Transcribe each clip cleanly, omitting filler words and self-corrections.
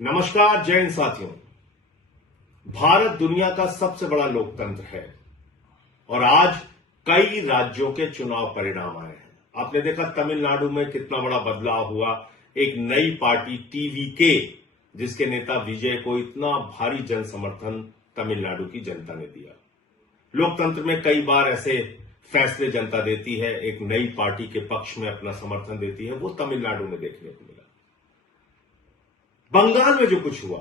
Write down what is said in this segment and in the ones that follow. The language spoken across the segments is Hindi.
नमस्कार जय हिंद साथियों। भारत दुनिया का सबसे बड़ा लोकतंत्र है और आज कई राज्यों के चुनाव परिणाम आए हैं। आपने देखा तमिलनाडु में कितना बड़ा बदलाव हुआ। एक नई पार्टी टीवीके, जिसके नेता विजय को इतना भारी जन समर्थन तमिलनाडु की जनता ने दिया। लोकतंत्र में कई बार ऐसे फैसले जनता देती है, एक नई पार्टी के पक्ष में अपना समर्थन देती है। वो तमिलनाडु में देखने को मिला। बंगाल में जो कुछ हुआ,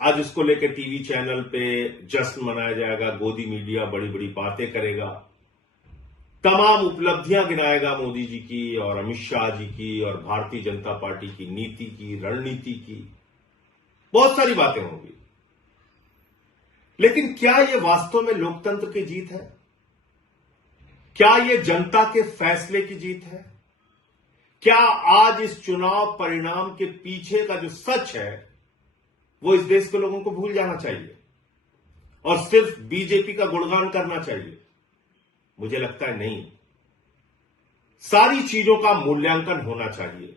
आज उसको लेकर टीवी चैनल पे जश्न मनाया जाएगा। गोदी मीडिया बड़ी बड़ी बातें करेगा, तमाम उपलब्धियां गिनाएगा मोदी जी की और अमित शाह जी की और भारतीय जनता पार्टी की नीति की, रणनीति की, बहुत सारी बातें होंगी। लेकिन क्या यह वास्तव में लोकतंत्र की जीत है? क्या यह जनता के फैसले की जीत है? क्या आज इस चुनाव परिणाम के पीछे का जो सच है वो इस देश के लोगों को भूल जाना चाहिए और सिर्फ बीजेपी का गुणगान करना चाहिए? मुझे लगता है नहीं। सारी चीजों का मूल्यांकन होना चाहिए।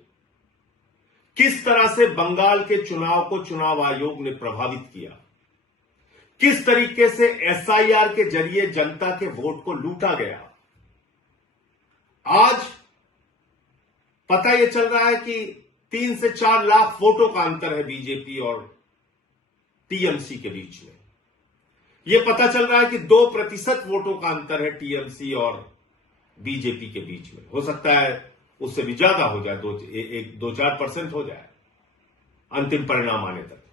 किस तरह से बंगाल के चुनाव को चुनाव आयोग ने प्रभावित किया, किस तरीके से एसआईआर के जरिए जनता के वोट को लूटा गया। आज पता यह चल रहा है कि 3 से 4 लाख वोटों का अंतर है बीजेपी और टीएमसी के बीच में। यह पता चल रहा है कि 2% वोटों का अंतर है टीएमसी और बीजेपी के बीच में। हो सकता है उससे भी ज्यादा हो जाए, 2-4% हो जाए अंतिम परिणाम आने तक।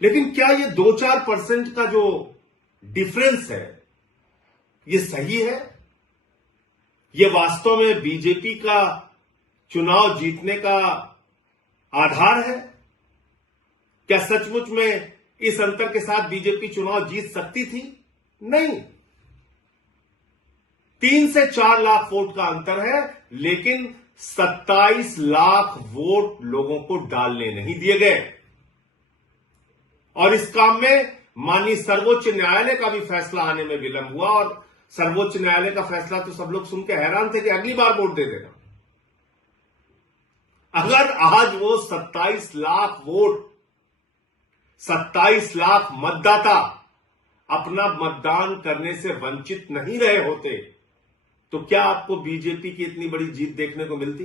लेकिन क्या यह 2-4% का जो डिफरेंस है यह सही है? यह वास्तव में बीजेपी का चुनाव जीतने का आधार है? क्या सचमुच में इस अंतर के साथ बीजेपी चुनाव जीत सकती थी? नहीं। 3 से 4 लाख वोट का अंतर है, लेकिन 27 लाख वोट लोगों को डालने नहीं दिए गए। और इस काम में माननीय सर्वोच्च न्यायालय का भी फैसला आने में विलंब हुआ और सर्वोच्च न्यायालय का फैसला तो सब लोग सुन के हैरान थे कि अगली बार वोट दे देना। अगर आज वो 27 लाख वोट, 27 लाख मतदाता अपना मतदान करने से वंचित नहीं रहे होते, तो क्या आपको बीजेपी की इतनी बड़ी जीत देखने को मिलती?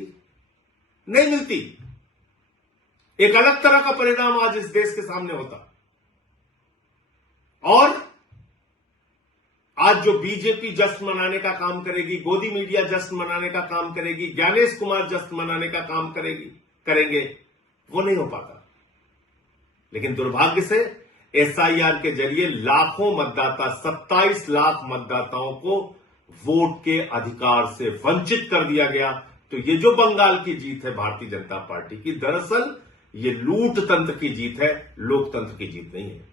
नहीं मिलती। एक अलग तरह का परिणाम आज इस देश के सामने होता। और आज जो बीजेपी जश्न मनाने का काम करेगी, गोदी मीडिया जश्न मनाने का काम करेगी, ज्ञानेश कुमार जश्न मनाने का काम करेंगे, वो नहीं हो पाता। लेकिन दुर्भाग्य से एसआईआर के जरिए लाखों मतदाता, 27 लाख मतदाताओं को वोट के अधिकार से वंचित कर दिया गया। तो ये जो बंगाल की जीत है भारतीय जनता पार्टी की, दरअसल ये लूट तंत्र की जीत है, लोकतंत्र की जीत नहीं है।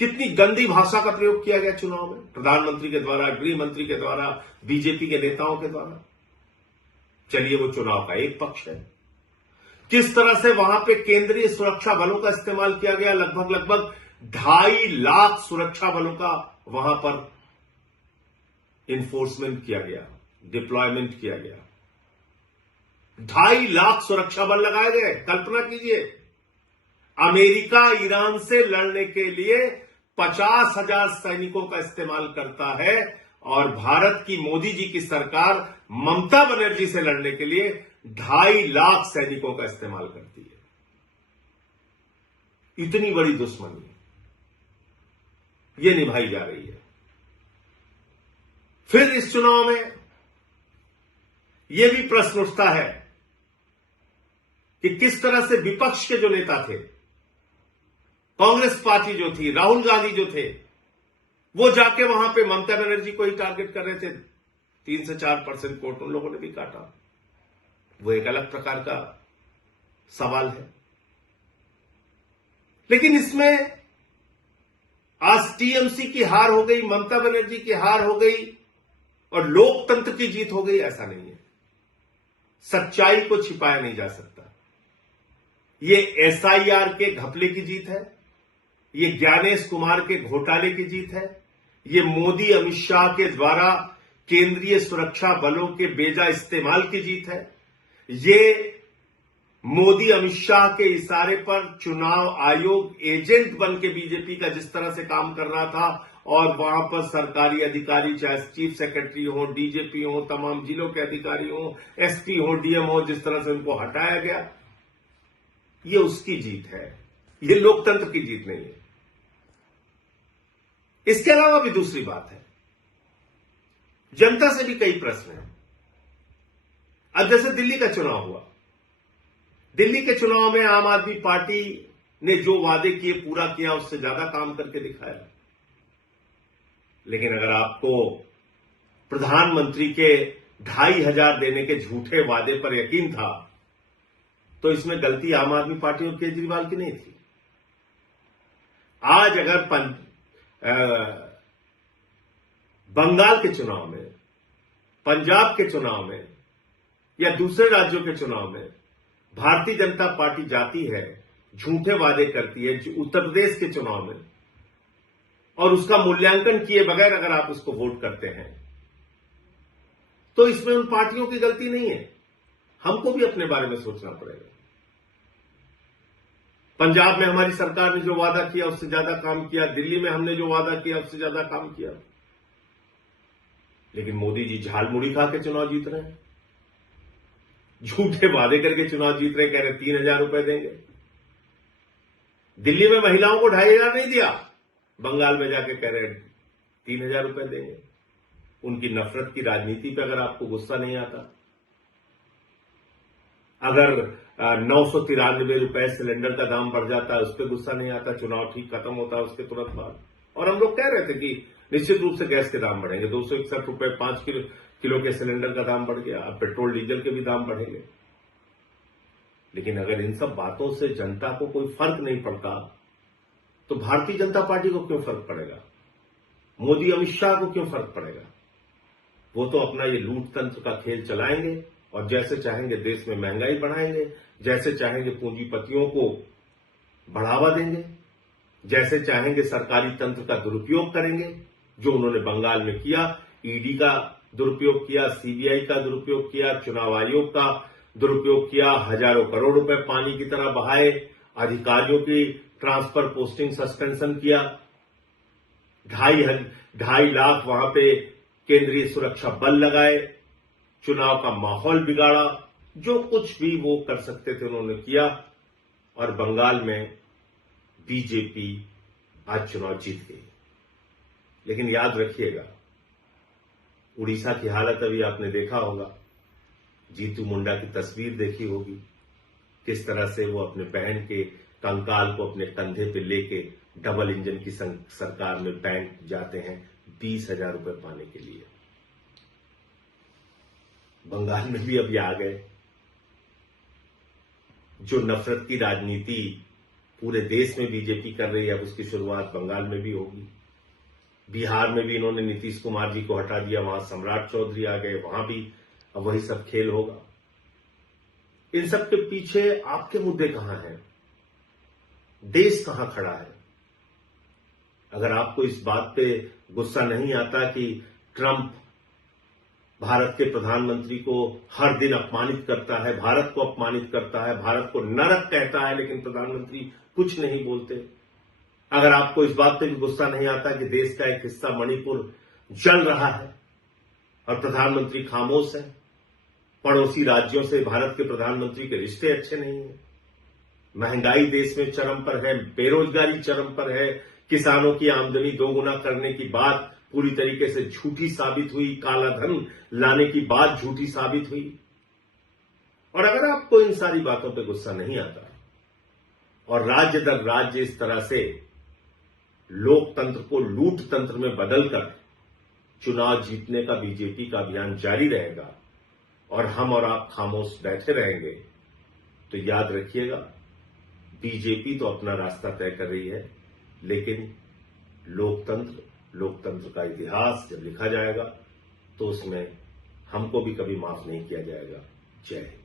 कितनी गंदी भाषा का प्रयोग किया गया चुनाव में, प्रधानमंत्री के द्वारा, गृह मंत्री के द्वारा, बीजेपी के नेताओं के द्वारा। चलिए वो चुनाव का एक पक्ष है। किस तरह से वहां पे केंद्रीय सुरक्षा बलों का इस्तेमाल किया गया, लगभग 2.5 लाख सुरक्षा बलों का वहां पर इन्फोर्समेंट किया गया, डिप्लॉयमेंट किया गया। 2.5 लाख सुरक्षा बल लगाए गए। कल्पना कीजिए, अमेरिका ईरान से लड़ने के लिए 50,000 सैनिकों का इस्तेमाल करता है और भारत की मोदी जी की सरकार ममता बनर्जी से लड़ने के लिए 2.5 लाख सैनिकों का इस्तेमाल करती है। इतनी बड़ी दुश्मनी ये निभाई जा रही है। फिर इस चुनाव में यह भी प्रश्न उठता है कि किस तरह से विपक्ष के जो नेता थे, कांग्रेस पार्टी जो थी, राहुल गांधी जो थे, वो जाके वहां पे ममता बनर्जी को ही टारगेट कर रहे थे। 3 से 4% वोट उन लोगों ने भी काटा। वो एक अलग प्रकार का सवाल है। लेकिन इसमें आज टीएमसी की हार हो गई, ममता बनर्जी की हार हो गई और लोकतंत्र की जीत हो गई, ऐसा नहीं है। सच्चाई को छिपाया नहीं जा सकता। ये एसआईआर के घपले की जीत है, ये ज्ञानेश कुमार के घोटाले की जीत है, ये मोदी अमित शाह के द्वारा केंद्रीय सुरक्षा बलों के बेजा इस्तेमाल की जीत है, ये मोदी अमित शाह के इशारे पर चुनाव आयोग एजेंट बन के बीजेपी का जिस तरह से काम कर रहा था और वहां पर सरकारी अधिकारी चाहे चीफ सेक्रेटरी हो, डीजीपी हो, तमाम जिलों के अधिकारी हो, एसपी हो, डीएम हो, जिस तरह से उनको हटाया गया, ये उसकी जीत है, ये लोकतंत्र की जीत नहीं है। इसके अलावा भी दूसरी बात है, जनता से भी कई प्रश्न हैं। अब जैसे दिल्ली का चुनाव हुआ, दिल्ली के चुनाव में आम आदमी पार्टी ने जो वादे किए पूरा किया, उससे ज्यादा काम करके दिखाया। लेकिन अगर आपको प्रधानमंत्री के 2,500 देने के झूठे वादे पर यकीन था, तो इसमें गलती आम आदमी पार्टी और केजरीवाल की नहीं थी। आज अगर बंगाल के चुनाव में, पंजाब के चुनाव में या दूसरे राज्यों के चुनाव में भारतीय जनता पार्टी जाती है, झूठे वादे करती है, उत्तर प्रदेश के चुनाव में, और उसका मूल्यांकन किए बगैर अगर आप उसको वोट करते हैं, तो इसमें उन पार्टियों की गलती नहीं है। हमको भी अपने बारे में सोचना पड़ेगा। पंजाब में हमारी सरकार ने जो वादा किया उससे ज्यादा काम किया, दिल्ली में हमने जो वादा किया उससे ज्यादा काम किया, लेकिन मोदी जी झाल मुड़ी खा के चुनाव जीत रहे हैं, झूठे वादे करके चुनाव जीत रहे, कह रहे 3,000 रुपए देंगे। दिल्ली में महिलाओं को 2,500 नहीं दिया, बंगाल में जाके कह रहे 3,000 रुपए देंगे। उनकी नफरत की राजनीति पे अगर आपको गुस्सा नहीं आता, अगर 993 रुपए सिलेंडर का दाम बढ़ जाता है उस पर गुस्सा नहीं आता, चुनाव ठीक खत्म होता है उसके तुरंत बाद, और हम लोग कह रहे थे कि निश्चित रूप से गैस के दाम बढ़ेंगे, 261 रुपए 5 किलो के सिलेंडर का दाम बढ़ गया, अब पेट्रोल डीजल के भी दाम बढ़ेंगे। लेकिन अगर इन सब बातों से जनता को कोई फर्क नहीं पड़ता, तो भारतीय जनता पार्टी को क्यों फर्क पड़ेगा? मोदी अमित शाह को क्यों फर्क पड़ेगा? वो तो अपना ये लूट तंत्र का खेल चलाएंगे और जैसे चाहेंगे देश में महंगाई बढ़ाएंगे, जैसे चाहेंगे पूंजीपतियों को बढ़ावा देंगे, जैसे चाहेंगे सरकारी तंत्र का दुरुपयोग करेंगे, जो उन्होंने बंगाल में किया। ईडी का दुरुपयोग किया, सीबीआई का दुरुपयोग किया, चुनाव आयोग का दुरुपयोग किया, हजारों करोड़ रुपए पानी की तरह बहाए, अधिकारियों की ट्रांसफर पोस्टिंग सस्पेंशन किया, 2.5 लाख वहां पे केंद्रीय सुरक्षा बल लगाए, चुनाव का माहौल बिगाड़ा, जो कुछ भी वो कर सकते थे उन्होंने किया, और बंगाल में बीजेपी आज चुनाव जीत गई। लेकिन याद रखिएगा, उड़ीसा की हालत अभी आपने देखा होगा, जीतू मुंडा की तस्वीर देखी होगी, किस तरह से वो अपने बहन के कंकाल को अपने कंधे पे लेके डबल इंजन की सरकार में बैंक जाते हैं 20,000 रुपए पाने के लिए। बंगाल में भी अभी आ गए। जो नफरत की राजनीति पूरे देश में बीजेपी कर रही है, अब उसकी शुरुआत बंगाल में भी होगी। बिहार में भी इन्होंने नीतीश कुमार जी को हटा दिया, वहां सम्राट चौधरी आ गए, वहां भी अब वही सब खेल होगा। इन सब के पीछे आपके मुद्दे कहां हैं? देश कहां खड़ा है? अगर आपको इस बात पे गुस्सा नहीं आता कि ट्रंप भारत के प्रधानमंत्री को हर दिन अपमानित करता है, भारत को अपमानित करता है, भारत को नरक कहता है, लेकिन प्रधानमंत्री कुछ नहीं बोलते, अगर आपको इस बात पे भी गुस्सा नहीं आता कि देश का एक हिस्सा मणिपुर जल रहा है और प्रधानमंत्री खामोश है, पड़ोसी राज्यों से भारत के प्रधानमंत्री के रिश्ते अच्छे नहीं है, महंगाई देश में चरम पर है, बेरोजगारी चरम पर है, किसानों की आमदनी दोगुना करने की बात पूरी तरीके से झूठी साबित हुई, काला धन लाने की बात झूठी साबित हुई, और अगर आपको इन सारी बातों पे गुस्सा नहीं आता और राज्य दर राज्य इस तरह से लोकतंत्र को लूट तंत्र में बदलकर चुनाव जीतने का बीजेपी का अभियान जारी रहेगा और हम और आप खामोश बैठे रहेंगे, तो याद रखिएगा, बीजेपी तो अपना रास्ता तय कर रही है, लेकिन लोकतंत्र का इतिहास जब लिखा जाएगा तो उसमें हमको भी कभी माफ नहीं किया जाएगा। जय हिंद।